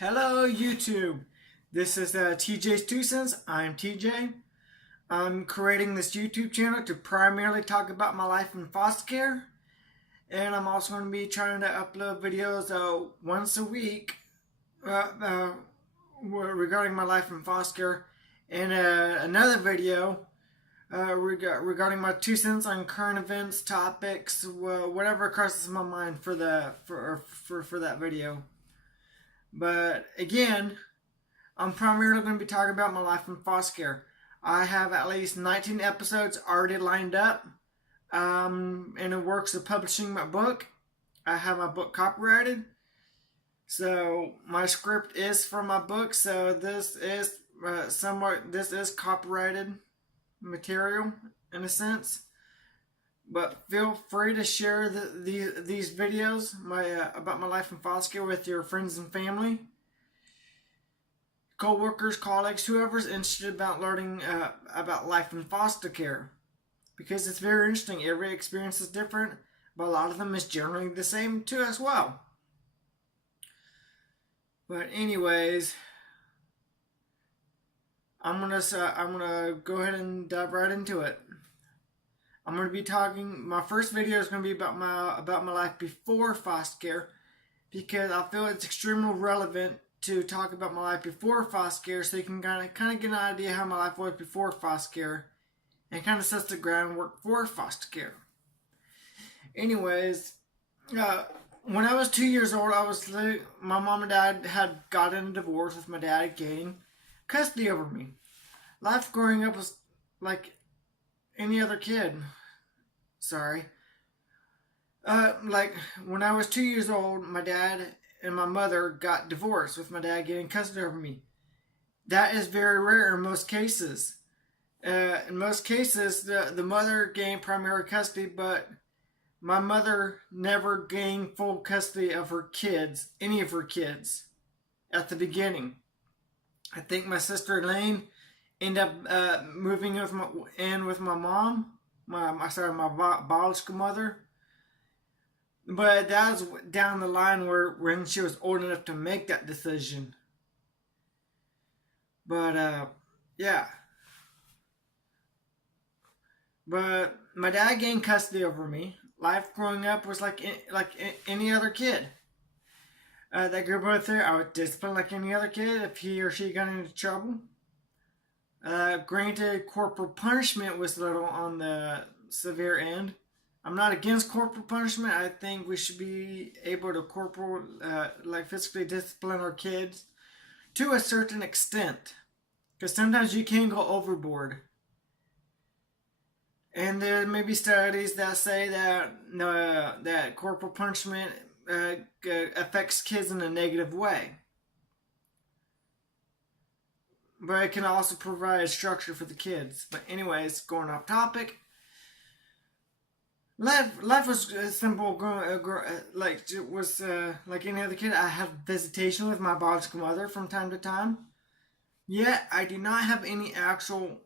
Hello YouTube, this is TJ's Two Cents. I'm TJ. I'm creating this YouTube channel to primarily talk about my life in foster care, and I'm also going to be trying to upload videos once a week uh, uh, regarding my life in foster care, and another video regarding my 2 cents on current events, topics, whatever crosses my mind for that video. But again, I'm primarily going to be talking about my life in foster care. I have at least 19 episodes already lined up in the works of publishing my book. I have my book copyrighted. So my script is from my book, so this is this is copyrighted material in a sense. But feel free to share these videos about my life in foster care with your friends and family, co-workers, colleagues, whoever's interested about learning about life in foster care, because it's very interesting. Every experience is different, but a lot of them is generally the same too as well. But anyways, I'm gonna go ahead and dive right into it. I'm gonna be talking. My first video is gonna be about my life before foster care, because I feel it's extremely relevant to talk about my life before foster care, so you can kind of get an idea how my life was before foster care, and kind of sets the groundwork for foster care. Anyways, when I was 2 years old, my mom and dad had gotten a divorce, with my dad gaining custody over me. Life growing up was like any other kid. Sorry. Like when I was 2 years old, my dad and my mother got divorced, with my dad getting custody over me. That is very rare in most cases. In most cases, the mother gained primary custody, but my mother never gained full custody of her kids, any of her kids, at the beginning. I think my sister Elaine ended up moving in with my mom, my biological mother. But that was down the line when she was old enough to make that decision. But yeah. But my dad gained custody over me. Life growing up was like any other kid. That grew up there, I would discipline like any other kid if he or she got into trouble. Granted, corporal punishment was a little on the severe end. I'm not against corporal punishment. I think we should be able to physically discipline our kids to a certain extent, because sometimes you can go overboard. And there may be studies that say that corporal punishment affects kids in a negative way, but it can also provide structure for the kids. But anyways, going off topic. Life was simple. Like any other kid. I had visitation with my biological mother from time to time. Yet I do not have any actual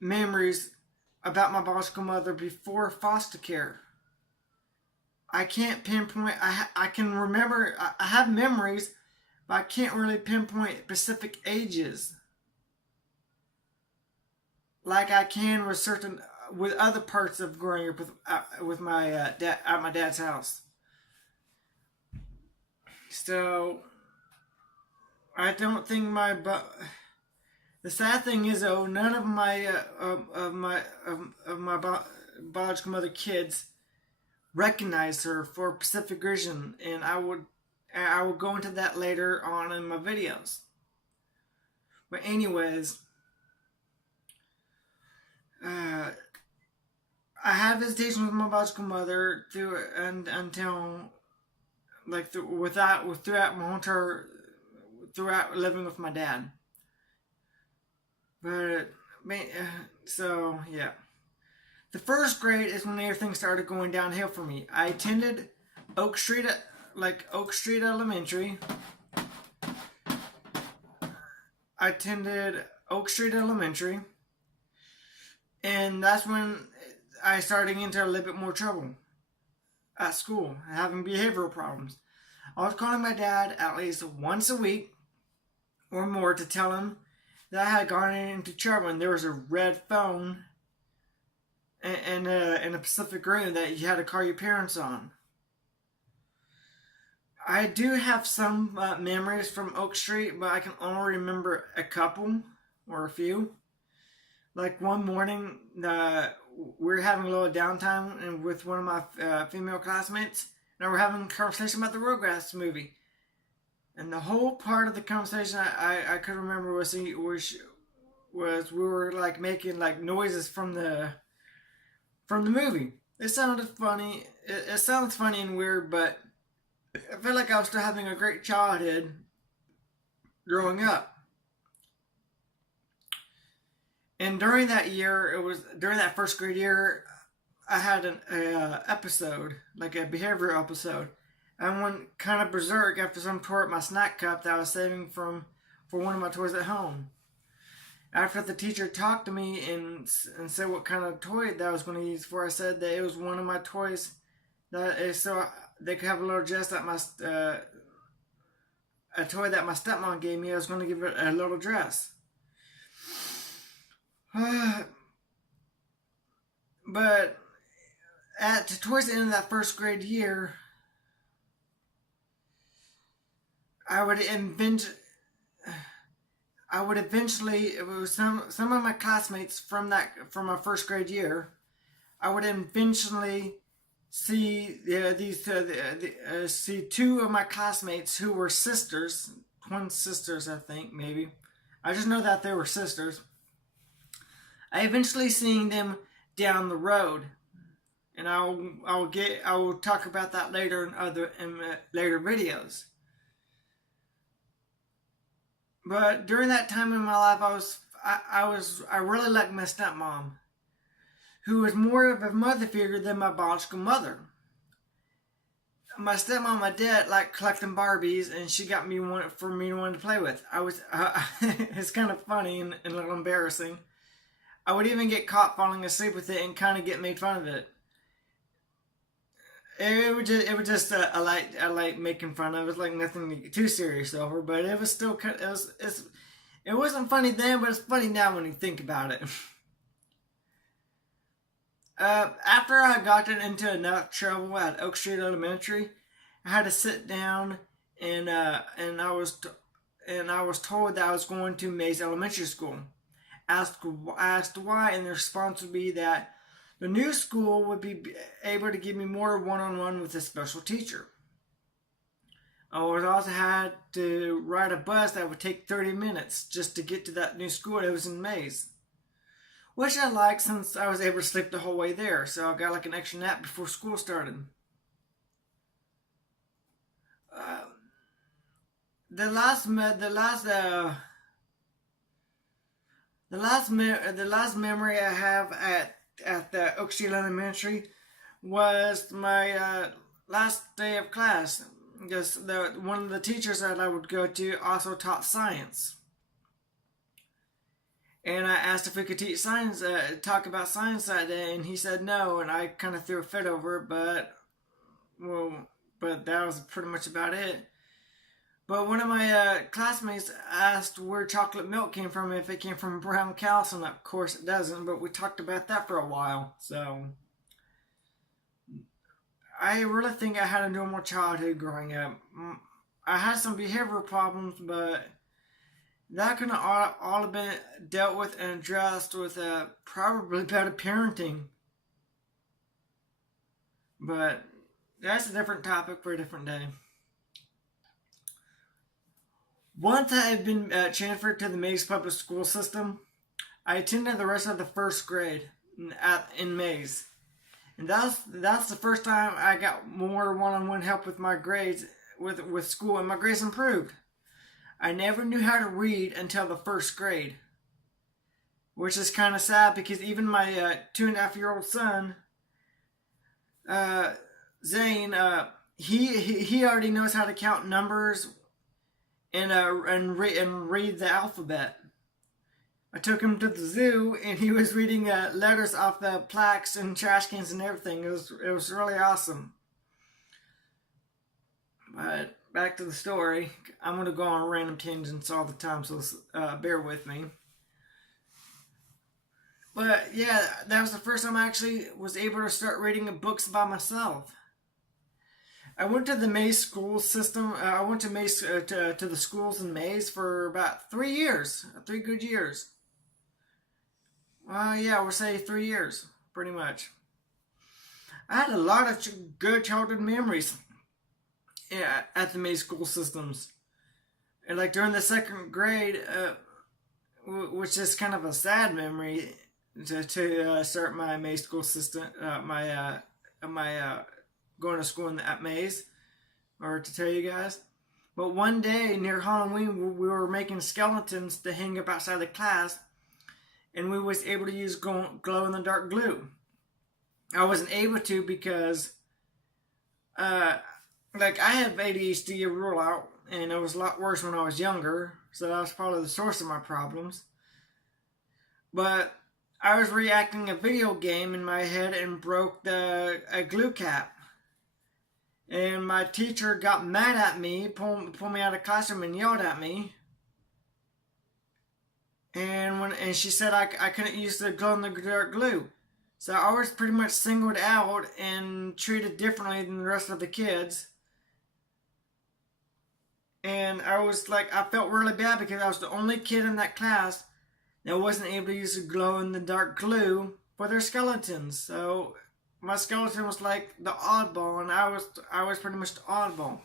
memories about my biological mother before foster care. I can't pinpoint. I can remember. I have memories, but I can't really pinpoint specific ages like I can with other parts of growing up with my dad at my dad's house. So I don't think the sad thing is, though, none of my biological mother kids recognize her for a specific reason, and I will go into that later on in my videos. But anyways, I had visitation with my biological mother throughout throughout living with my dad. But so yeah, the first grade is when everything started going downhill for me. I attended Oak Street Elementary. I attended Oak Street Elementary, and that's when I started into a little bit more trouble at school, having behavioral problems. I was calling my dad at least once a week or more to tell him that I had gone into trouble and there was a red phone in a Pacific room that you had to call your parents on. I do have some memories from Oak Street, but I can only remember a couple or a few. Like one morning, we were having a little downtime and with one of my female classmates, and we were having a conversation about the Rugrats movie. And the whole part of the conversation I could remember was we were like making like noises from the movie. It sounded funny. It sounds funny and weird, but I feel like I was still having a great childhood growing up. And during that year, it was during that first grade year, I had an episode, like a behavioral episode. I went kind of berserk after some tore up my snack cup that I was saving for one of my toys at home. After the teacher talked to me and said what kind of toy that I was going to use for, I said that it was one of my toys that is so they could have a little dress that a toy that my stepmom gave me. I was going to give it a little dress. But towards the end of that first grade year, I would eventually, it was some of my classmates from my first grade year, I would eventually see see two of my classmates who were sisters, twin sisters, I think, maybe. I just know that they were sisters. I eventually seeing them down the road, and I will talk about that later in later videos. But during that time in my life, I really liked my stepmom, who was more of a mother figure than my biological mother. My stepmom, my dad, liked collecting Barbies, and she got me one for me to play with. It's kind of funny and a little embarrassing. I would even get caught falling asleep with it and kind of get made fun of it. It was just a light making fun of it. It was like nothing too serious over, but it was still kind of, it wasn't funny then, but it's funny now when you think about it. After I got into enough trouble at Oak Street Elementary, I had to sit down and I was told that I was going to Mays Elementary School. Asked why, and the response would be that the new school would be able to give me more one-on-one with a special teacher. I was also had to ride a bus that would take 30 minutes just to get to that new school. It was in Mays, which I liked since I was able to sleep the whole way there. So I got like an extra nap before school started. The last memory I have at the Oak Street Elementary was my last day of class, because one of the teachers that I would go to also taught science, and I asked if we could teach science, talk about science that day, and he said no, and I kind of threw a fit over it, but that was pretty much about it. But one of my classmates asked where chocolate milk came from, if it came from brown cows, and of course it doesn't, but we talked about that for a while. So I really think I had a normal childhood growing up. I had some behavioral problems, but that could have all been dealt with and addressed with probably better parenting. But that's a different topic for a different day. Once I had been transferred to the Mays public school system, I attended the rest of the first grade in Mays. And that's the first time I got more one-on-one help with my grades with school, and my grades improved. I never knew how to read until the first grade, which is kind of sad because even my 2.5-year-old son, Zane, he already knows how to count numbers and read the alphabet. I took him to the zoo and he was reading letters off the plaques and trash cans and everything. It was really awesome. But back to the story. I'm going to go on random tangents all the time, so bear with me. But yeah, that was the first time I actually was able to start reading books by myself. I went to the Mays school system. I went to Mays to the schools in Mays for about 3 years, 3 good years. Yeah, we'll say 3 years, pretty much. I had a lot of good childhood memories, yeah, at the Mays school systems. And like during the second grade, which is kind of a sad memory to start my Mays school system, my going to school at Mays, or to tell you guys. But one day near Halloween, we were making skeletons to hang up outside the class, and we was able to use glow in the dark glue. I wasn't able to because, like I have ADHD rule out, and it was a lot worse when I was younger, so that was probably the source of my problems. But I was reacting a video game in my head and broke a glue cap. And my teacher got mad at me, pulled me out of the classroom and yelled at me. And she said I couldn't use the glow in the dark glue. So I was pretty much singled out and treated differently than the rest of the kids. And I felt really bad because I was the only kid in that class that wasn't able to use the glow in the dark glue for their skeletons. So my skeleton was like the oddball, and I was pretty much the oddball.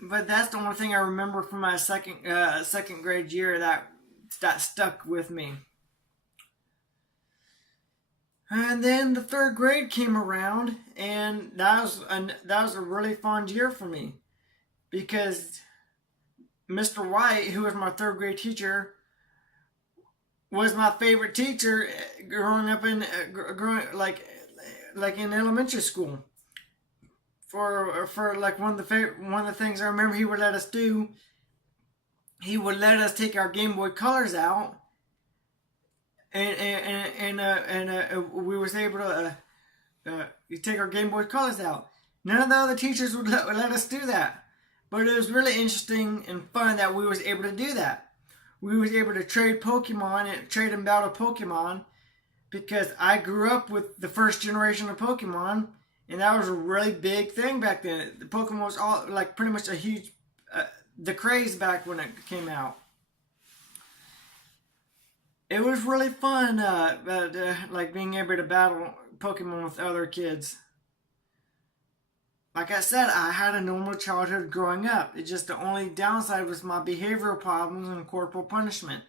But that's the only thing I remember from my second grade year that stuck with me. And then the third grade came around, and that was a really fun year for me because Mr. White, who was my third grade teacher, was my favorite teacher growing up in in elementary school. For like one of the things I remember he would let us do, he would let us take our Game Boy Colors out, and we was able to take our Game Boy Colors out. None of the other teachers would let us do that, but it was really interesting and fun that we was able to do that. We was able to trade Pokemon and trade and battle Pokemon because I grew up with the first generation of Pokemon, and that was a really big thing back then. The Pokemon was all like pretty much a huge the craze back when it came out. It was really fun, like being able to battle Pokemon with other kids. Like I said, I had a normal childhood growing up. It's just the only downside was my behavioral problems and corporal punishment.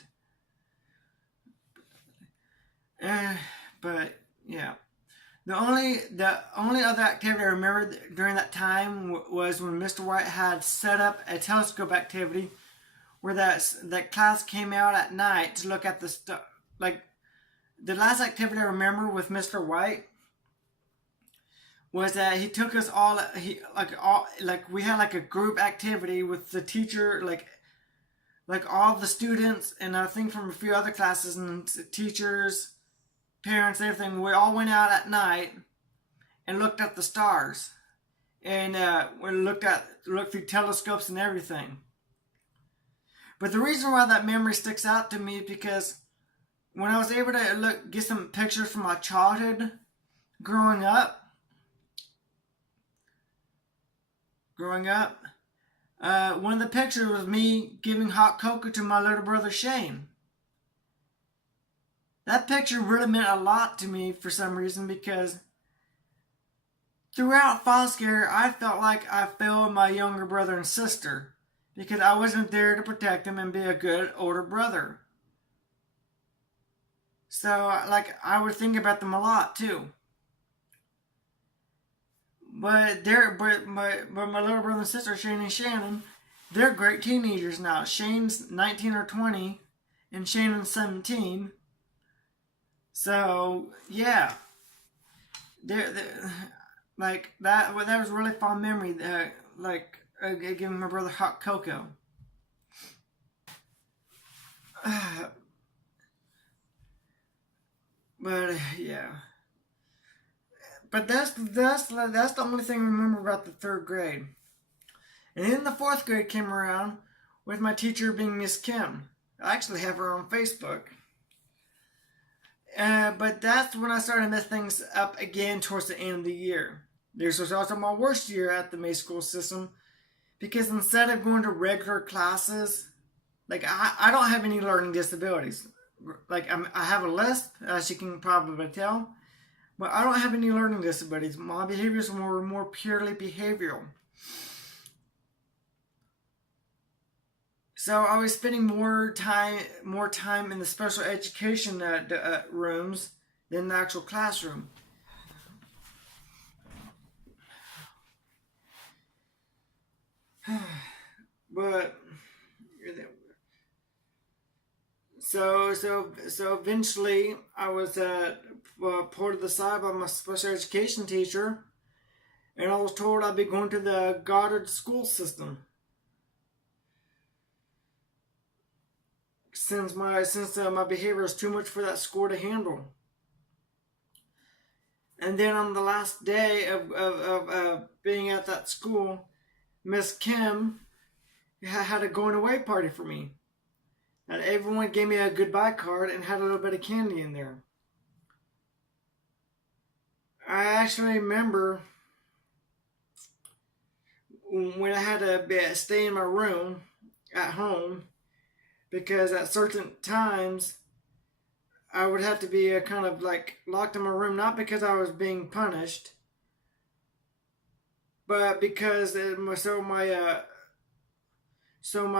But yeah, the only other activity I remember during that time was when Mr. White had set up a telescope activity where that class came out at night to look at the stuff. Like the last activity I remember with Mr. White was that he took us all. We had like a group activity with the teacher, like all the students, and I think from a few other classes, and teachers, parents, everything. We all went out at night and looked at the stars, and we looked through telescopes and everything. But the reason why that memory sticks out to me is because when I was able to get some pictures from my childhood growing up, one of the pictures was me giving hot cocoa to my little brother Shane. That picture really meant a lot to me for some reason because throughout foster care, I felt like I failed my younger brother and sister because I wasn't there to protect them and be a good older brother. So, I would think about them a lot too. But my little brother and sister, Shane and Shannon, they're great teenagers now. Shane's 19 or 20, and Shannon's 17. So yeah, they're like that. Well, that was a really fond memory. Giving my brother hot cocoa. But yeah. but that's the only thing I remember about the third grade. And then the fourth grade came around with my teacher being Miss Kim. I actually have her on Facebook. But that's when I started to mess things up again towards the end of the year. This was also my worst year at the May school system because instead of going to regular classes, like I don't have any learning disabilities. Like I have a lisp, as you can probably tell, but I don't have any learning disabilities. My behaviors were more purely behavioral. So I was spending more time in the special education rooms than the actual classroom. But so eventually I was pulled to the side by my special education teacher, and I was told I'd be going to the Goddard school system. Since my behavior is too much for that school to handle. And then on the last day of being at that school, Miss Kim had a going away party for me. And everyone gave me a goodbye card and had a little bit of candy in there. I actually remember when I had to stay in my room at home because at certain times I would have to be kind of like locked in my room, not because I was being punished, but because so my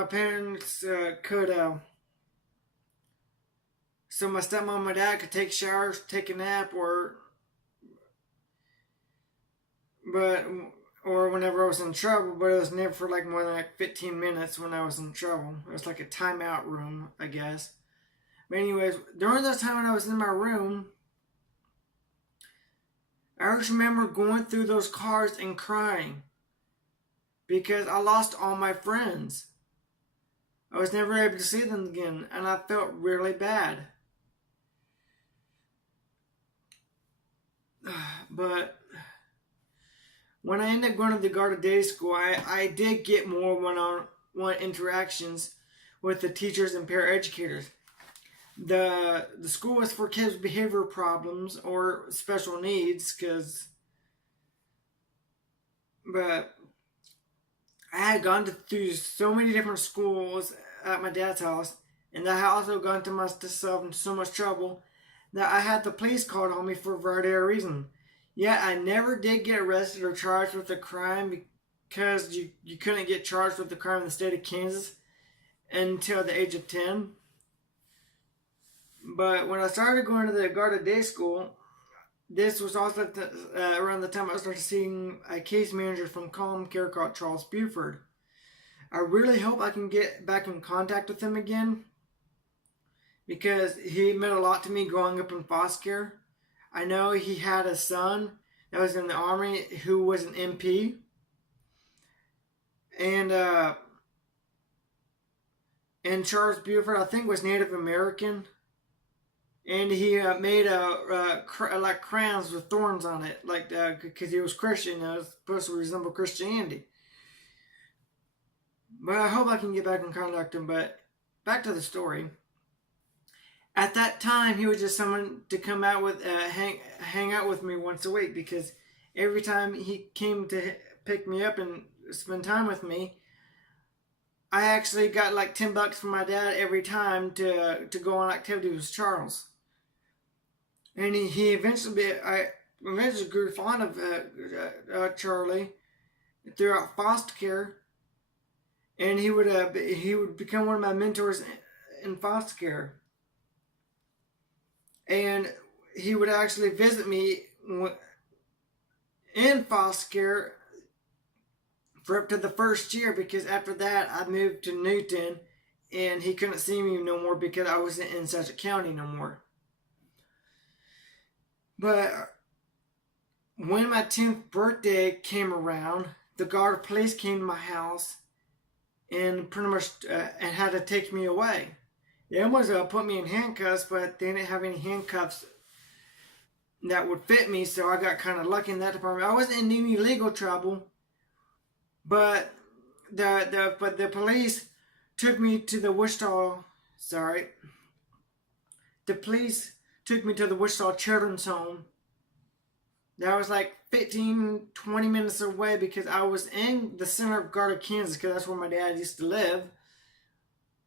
parents could so my stepmom and my dad could take showers, take a nap, or whenever I was in trouble, but it was never for like more than like 15 minutes when I was in trouble. It was like a timeout room, I guess. But anyways, during that time when I was in my room, I just remember going through those cars and crying because I lost all my friends. I was never able to see them again, and I felt really bad. But when I ended up going to the Goddard Day School, I did get more one-on-one interactions with the teachers and paraeducators. The school was for kids with behavior problems or special needs, but I had gone through so many different schools at my dad's house, and I had also gone to myself in so much trouble that I had the police called on me for a variety of reasons. Yet I never did get arrested or charged with a crime because you couldn't get charged with a crime in the state of Kansas until the age of 10. But when I started going to the Goddard Day School, this was also around the time I started seeing a case manager from Calm Care called Charles Buford. I really hope I can get back in contact with him again because he meant a lot to me growing up in foster care. I know he had a son that was in the Army who was an MP. And Charles Buford, I think, was Native American. And he made like crowns with thorns on it, like because he was Christian. It was supposed to resemble Christianity. But I hope I can get back in contact with him. But back to the story. At that time, he was just someone to come out with, hang out with me once a week because every time he came to pick me up and spend time with me, I actually got like $10 from my dad every time to go on activities with Charles. And I eventually grew fond of Charlie throughout foster care, and he would become one of my mentors in foster care. And he would actually visit me in foster care for up to the first year because after that I moved to Newton and he couldn't see me no more because I wasn't in such a county no more. But when my 10th birthday came around, the Goddard police came to my house and pretty much and had to take me away. They almost put me in handcuffs, but they didn't have any handcuffs that would fit me, so I got kind of lucky in that department. I wasn't in any legal trouble, but the police took me to the Wichita. Sorry, the police took me to the Wichita Children's Home. That was like 15, 20 minutes away because I was in the center of Garda, Kansas, because that's where my dad used to live,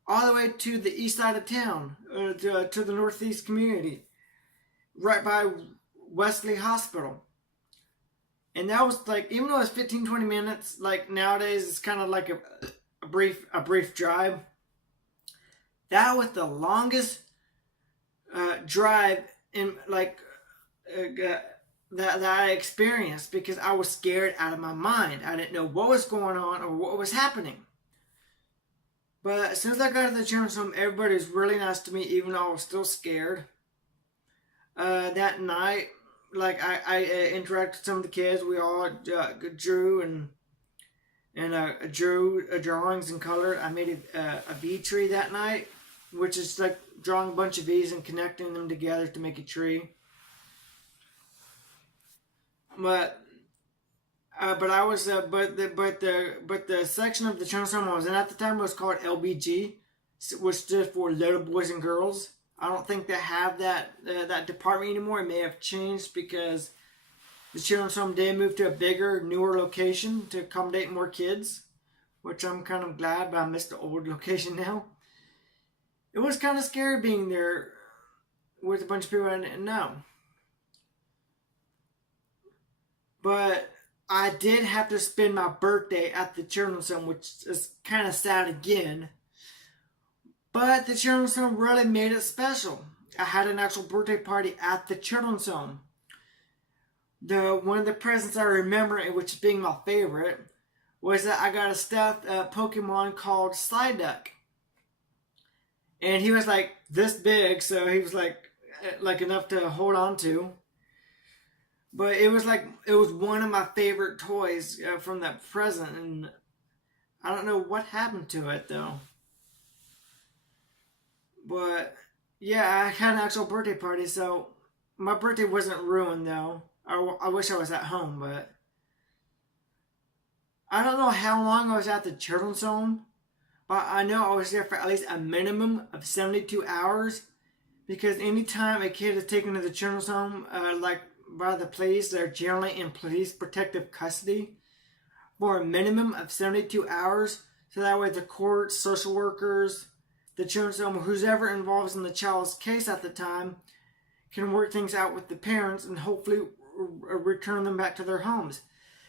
all the way to the east side of town, to the northeast community, right by Wesley Hospital. And that was like, even though it was 15, 20 minutes, like nowadays it's kind of like a brief drive. That was the longest drive in that I experienced, because I was scared out of my mind. I didn't know what was going on or what was happening. But as soon as I got to the children's home, everybody was really nice to me, even though I was still scared. That night, like I interacted with some of the kids. We all drew and drew drawings in color. I made a V tree that night, which is like drawing a bunch of V's and connecting them together to make a tree. But I was but the section of the children's home I was in at the time was called LBG, which stood for Little Boys and Girls. I don't think they have that department anymore. It may have changed because the children's home did move to a bigger, newer location to accommodate more kids, which I'm kind of glad, but I miss the old location now. It was kind of scary being there with a bunch of people I didn't know. But I did have to spend my birthday at the children's home, which is kind of sad again. But the children's home really made it special. I had an actual birthday party at the children's home. One of the presents I remember, which being my favorite, was that I got a stuffed Pokemon called Psyduck. And he was like this big, so he was like enough to hold on to. But it was one of my favorite toys from that present, and I don't know what happened to it though. But yeah, I had an actual birthday party, so my birthday wasn't ruined though. I wish I was at home, but I don't know how long I was at the children's home, but I know I was there for at least a minimum of 72 hours, because anytime a kid is taken to the children's home, by the police, they're generally in police protective custody for a minimum of 72 hours. So that way the courts, social workers, the children's home, who's ever involved in the child's case at the time, can work things out with the parents and hopefully return them back to their homes.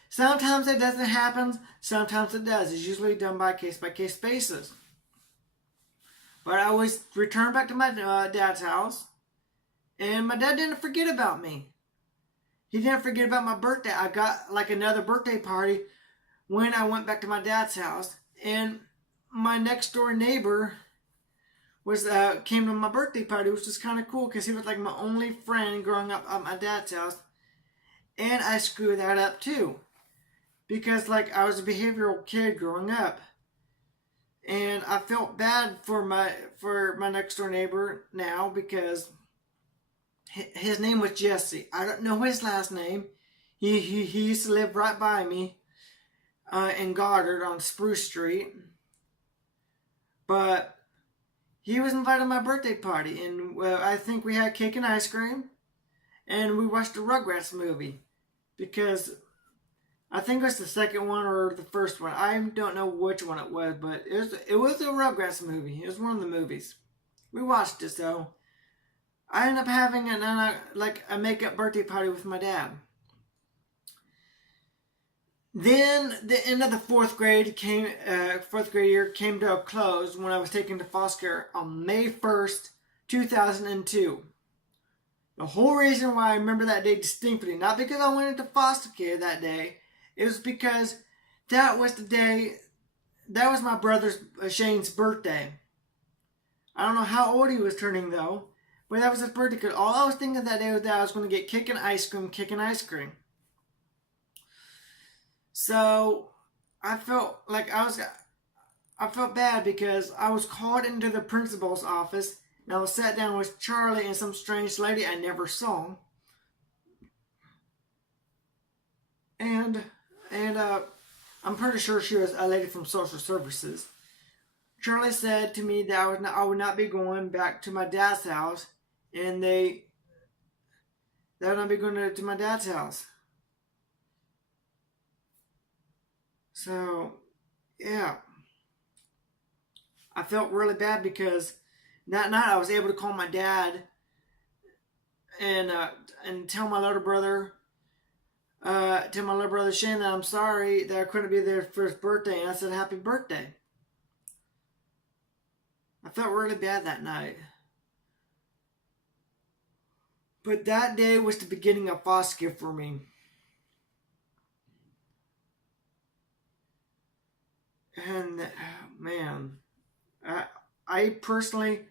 Sometimes it doesn't happen, sometimes it does. It's usually done by case basis. But I always returned back to my dad's house, and my dad didn't forget about me. He didn't forget about my birthday. I got like another birthday party when I went back to my dad's house, and my next door neighbor came to my birthday party, which was kind of cool because he was like my only friend growing up at my dad's house. And I screwed that up too, because like I was a behavioral kid growing up, and I felt bad for my next door neighbor now, because his name was Jesse. I don't know his last name. He used to live right by me in Goddard on Spruce Street. But he was invited to my birthday party, and I think we had cake and ice cream, and we watched the Rugrats movie, because I think it was the second one or the first one. I don't know which one it was, but it was a Rugrats movie. It was one of the movies. We watched it, so I ended up having a makeup birthday party with my dad. Then the end of the fourth grade year came to a close when I was taken to foster care on May 1st, 2002. The whole reason why I remember that day distinctly, not because I went into foster care that day, it was because that was the day, that was my brother Shane's birthday. I don't know how old he was turning though, but that was his birthday, because all I was thinking that day was that I was going to get cake and ice cream. So I felt bad because I was called into the principal's office, and I was sat down with Charlie and some strange lady I never saw. and and I'm pretty sure she was a lady from social services. Charlie said to me that I would not be going back to my dad's house, and they would not be going to my dad's house. So, yeah, I felt really bad because that night I was able to call my dad and tell my little brother Shane that I'm sorry that I couldn't be there for his birthday, and I said happy birthday. I felt really bad that night. But that day was the beginning of foster care for me. And man, I personally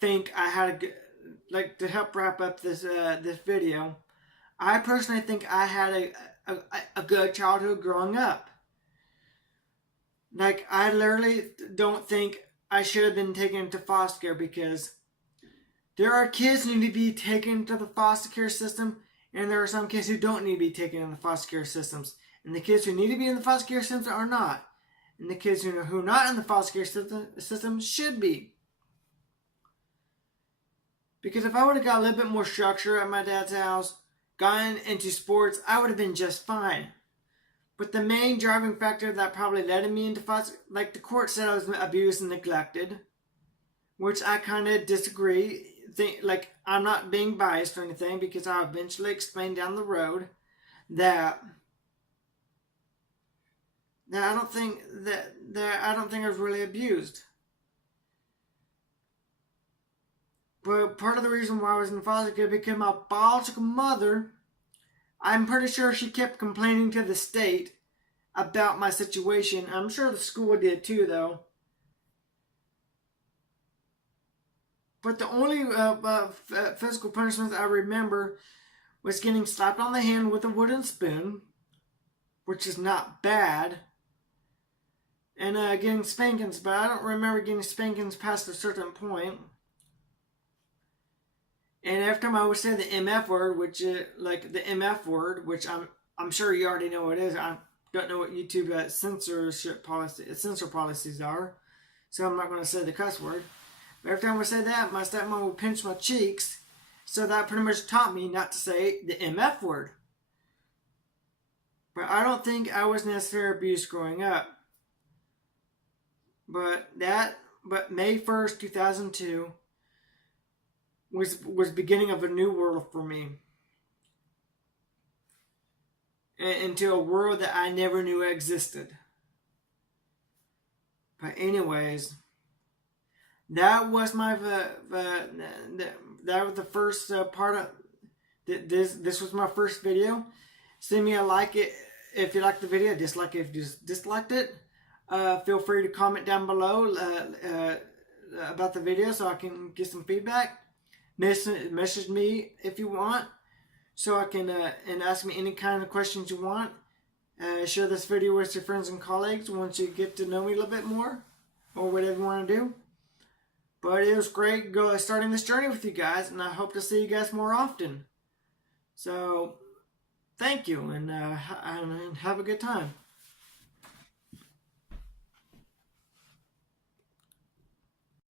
think I had to help wrap up this video. I personally think I had a good childhood growing up. Like, I literally don't think I should have been taken into foster care, because there are kids who need to be taken into the foster care system, and there are some kids who don't need to be taken in the foster care systems. And the kids who need to be in the foster care system are not. And the kids who are not in the foster care system should be. Because if I would have got a little bit more structure at my dad's house, gotten into sports, I would have been just fine. But the main driving factor that probably led me into foster, like the court said I was abused and neglected, which I kind of disagree. Like, I'm not being biased or anything, because I'll eventually explain down the road that I don't think I was really abused. But part of the reason why I was in foster care, because my biological mother, I'm pretty sure she kept complaining to the state about my situation. I'm sure the school did too, though. But the only physical punishment I remember was getting slapped on the hand with a wooden spoon, which is not bad, and getting spankings, but I don't remember getting spankings past a certain point. And every time I would say the MF word, which is like the MF word, which I'm sure you already know what it is. I don't know what YouTube censor policies are, so I'm not going to say the cuss word. But every time I say that, my stepmom would pinch my cheeks, so that pretty much taught me not to say the MF word. But I don't think I was necessarily abused growing up. But May 1st, 2002 was beginning of a new world for me. Into a world that I never knew existed. But anyways, that was my that was the first part of this was my first video. Send me a like if you liked the video, dislike it if you disliked it. Feel free to comment down below about the video so I can get some feedback. Message me if you want, so I can and ask me any kind of questions you want. Share this video with your friends and colleagues once you get to know me a little bit more, or whatever you want to do. But it was great starting this journey with you guys, and I hope to see you guys more often. So, thank you, and have a good time.